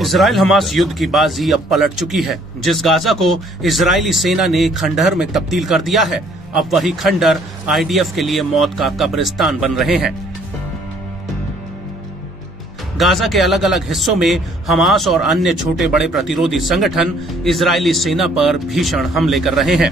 Israel Hamas युद्ध की बाजी अब पलट चुकी है। जिस गाजा को इजरायली सेना ने खंडहर में तब्दील कर दिया है, अब वही खंडहर आईडीएफ के लिए मौत का कब्रिस्तान बन रहे हैं। गाजा के अलग अलग हिस्सों में हमास और अन्य छोटे बड़े प्रतिरोधी संगठन इजरायली सेना पर भीषण हमले कर रहे हैं।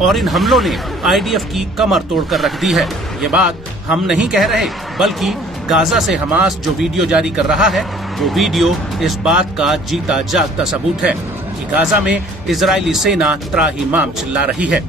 और इन हमलों ने आईडीएफ की कमर तोड़कर रख दी है। ये बात हम नहीं कह रहे, बल्कि गाजा से हमास जो वीडियो जारी कर रहा है, वो वीडियो इस बात का जीता जागता सबूत है कि गाजा में इजरायली सेना त्राहिमाम चिल्ला रही है।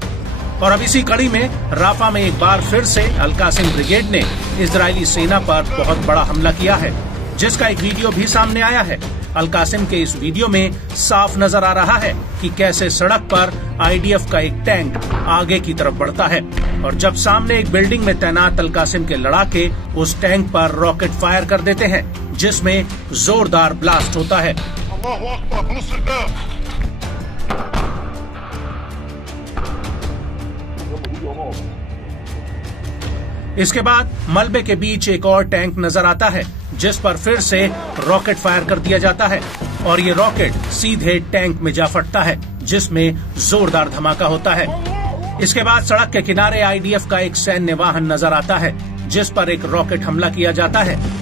और अब इसी कड़ी में राफा में एक बार फिर से अल-कासिम ब्रिगेड ने इजरायली सेना पर बहुत बड़ा हमला किया है, जिसका एक वीडियो भी सामने आया है। अल-कासिम के इस वीडियो में साफ नजर आ रहा है कि कैसे सड़क पर आईडीएफ का एक टैंक आगे की तरफ बढ़ता है और जब सामने एक बिल्डिंग में तैनात अल-कासिम के लड़ाके उस टैंक पर रॉकेट फायर कर देते हैं, जिसमें जोरदार ब्लास्ट होता है। इसके बाद मलबे के बीच एक और टैंक नजर आता है, जिस पर फिर से रॉकेट फायर कर दिया जाता है और ये रॉकेट सीधे टैंक में जा फटता है, जिसमें जोरदार धमाका होता है। इसके बाद सड़क के किनारे आईडीएफ का एक सैन्य वाहन नजर आता है, जिस पर एक रॉकेट हमला किया जाता है।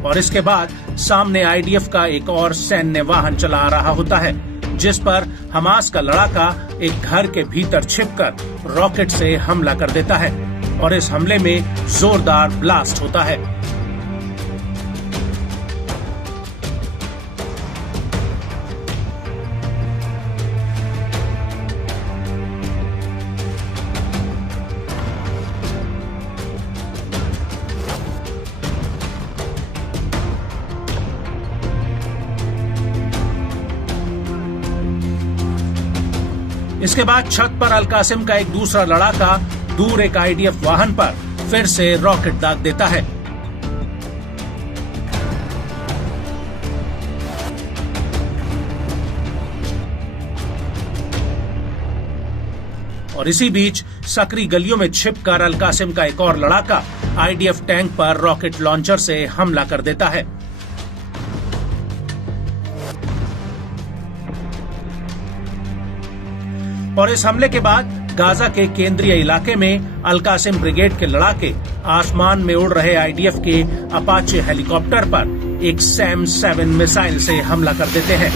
और इसके बाद सामने आईडीएफ का एक और सैन्य वाहन चला आ रहा होता है, जिस पर हमास का लड़ाका एक घर के भीतर छिपकर रॉकेट से हमला कर देता है और इस हमले में जोरदार ब्लास्ट होता है। इसके बाद छत पर अल-कासिम का एक दूसरा लड़ाका दूर एक आईडीएफ वाहन पर फिर से रॉकेट दाग देता है। और इसी बीच सकरी गलियों में छिपकर अल-कासिम का एक और लड़ाका आईडीएफ टैंक पर रॉकेट लॉन्चर से हमला कर देता है। और इस हमले के बाद गाजा के केंद्रीय इलाके में अल-कासिम ब्रिगेड के लड़ाके आसमान में उड़ रहे आईडीएफ के अपाचे हेलीकॉप्टर पर एक सैम 7 मिसाइल से हमला कर देते हैं।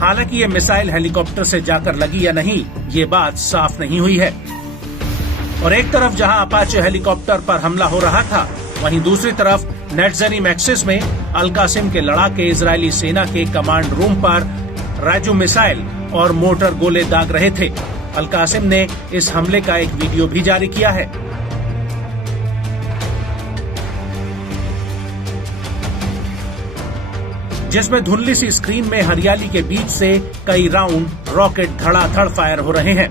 हालांकि ये मिसाइल हेलीकॉप्टर से जाकर लगी या नहीं, ये बात साफ नहीं हुई है। और एक तरफ जहां अपाचे हेलीकॉप्टर पर हमला हो रहा था, वहीं दूसरी तरफ नेटजरीम एक्सिस में अल-कासिम के लड़ाके इजरायली सेना के कमांड रूम पर राजू मिसाइल और मोटर गोले दाग रहे थे। अल-कासिम ने इस हमले का एक वीडियो भी जारी किया है। जिसमें धुंधली सी स्क्रीन में हरियाली के बीच से कई राउंड रॉकेट धड़ाधड़ फायर हो रहे हैं,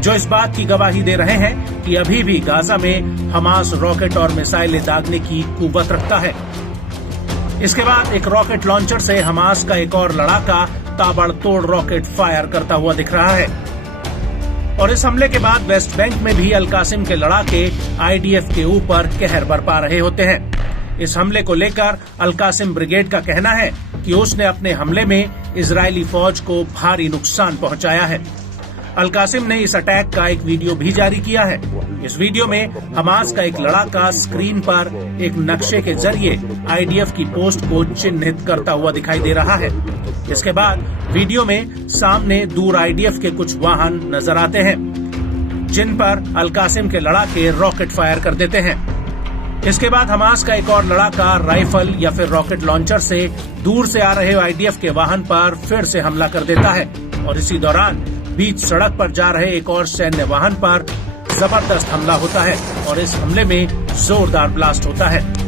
जो इस बात की गवाही दे रहे हैं कि अभी भी गाजा में हमास रॉकेट और मिसाइलें दागने की कुव्वत रखता है। इसके बाद एक रॉकेट लॉन्चर से हमास का एक और लड़ाका ताबड़तोड़ रॉकेट फायर करता हुआ दिख रहा है। और इस हमले के बाद वेस्ट बैंक में भी अल-कासिम के लड़ाके आईडीएफ के ऊपर कहर बरपा रहे होते हैं। इस हमले को लेकर अल-कासिम ब्रिगेड का कहना है कि उसने अपने हमले में इजरायली फौज को भारी नुकसान पहुंचाया है। अल-कासिम ने इस अटैक का एक वीडियो भी जारी किया है। इस वीडियो में हमास का एक लड़ाका स्क्रीन पर एक नक्शे के जरिए आईडीएफ की पोस्ट को चिन्हित करता हुआ दिखाई दे रहा है। इसके बाद वीडियो में सामने दूर आईडीएफ के कुछ वाहन नजर आते हैं, जिन पर अल-कासिम के लड़ाके रॉकेट फायर कर देते हैं। इसके बाद हमास का एक और लड़ाका राइफल या फिर रॉकेट लॉन्चर से दूर से आ रहे आईडीएफ के वाहन पर फिर से हमला कर देता है और इसी दौरान बीच सड़क पर जा रहे एक और सैन्य वाहन पर जबरदस्त हमला होता है और इस हमले में जोरदार ब्लास्ट होता है।